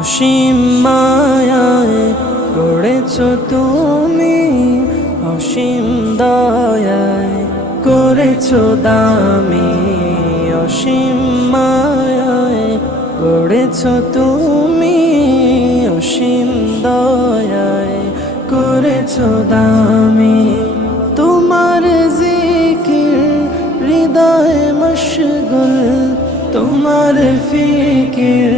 অসীম মায়ায় গড়েছো তুমি, অসীম দয়ায় করেছো দামি। অসীম মায়ায় গড়েছো তুমি, অসীম দয়ায় করেছো দামি। তোমার জিকির হৃদয় মশগুল, তোমার ফিকির